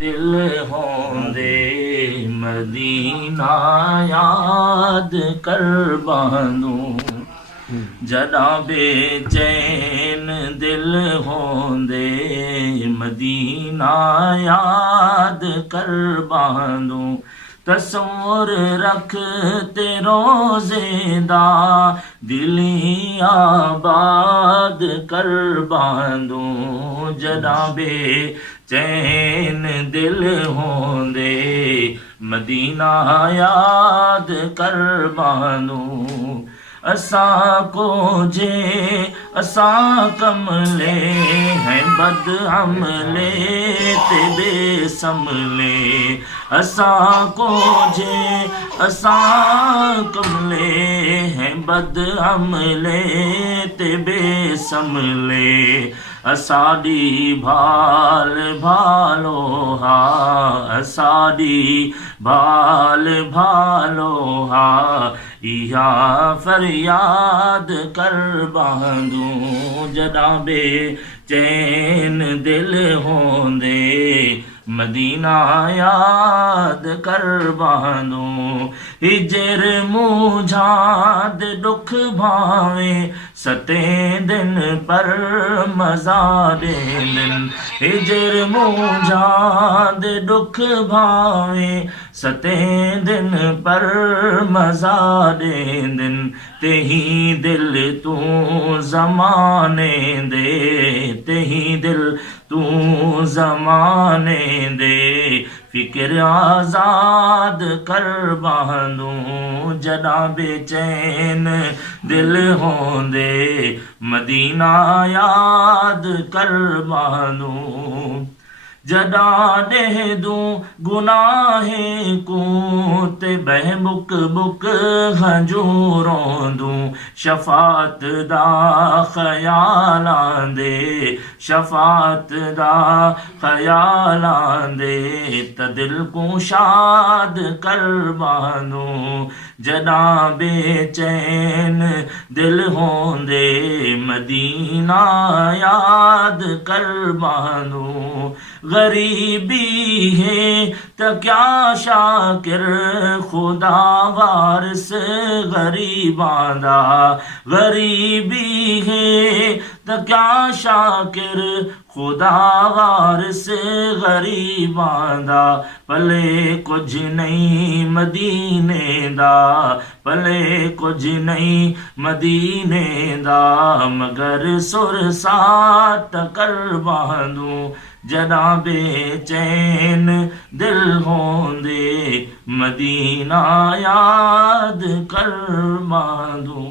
दिल होंदे मदीना याद कर बांधूं जदा बेचैन दिल होंदे मदीना याद कर बांधूं तस्वुर रख ते रोज़ेदा दिली आबाद कर बांधूं जदा बेचैन दिल होंदे मदीना याद कर बांधूं असां को जे असां कमले हैं बद अमले ते बेसमले असां को जे असां कमले हैं बद अमले ते बेसमले असाडी भाल भालो हा असाडी भाल भालो हा इहा फरियाद कर बांधूं जदा बेचैन दिल होंदे मदीना याद कर बांधूं हिजर मुझाद दुख भावे सतें दिन पर मज़ा देन हिजर मुझाद दुख भावे सतें दिन पर मज़ा देन तेही दिल तू ज़माने दे तेही दिल तू ज़माने दे फिक्र आज़ाद कर बांधूं जदा बेचैन दिल होंदे मदीना याद कर बांधूं जदा ॾेह दूं गुनाहे को ते बह बुक बुक हंजू रोंदूं शफात दा ख्याल आंदे शफात दा ख्याल आंदे त दिल को शाद कर बांधूं जदा बेचैन दिल होंदे मदीना याद कर बांधूं गरीबी है तो क्या शाकिर खुदा वारिस गरीबांदा गरीबी है तो क्या शाकिर खुदा वारिस गरीबांदा भले कुछ नहीं मदीने दा भले कुछ नहीं मदीने दा मगर सुर सात कर बांधूं जदा बेचैन दिल होंदे मदीना याद कर बांधूं।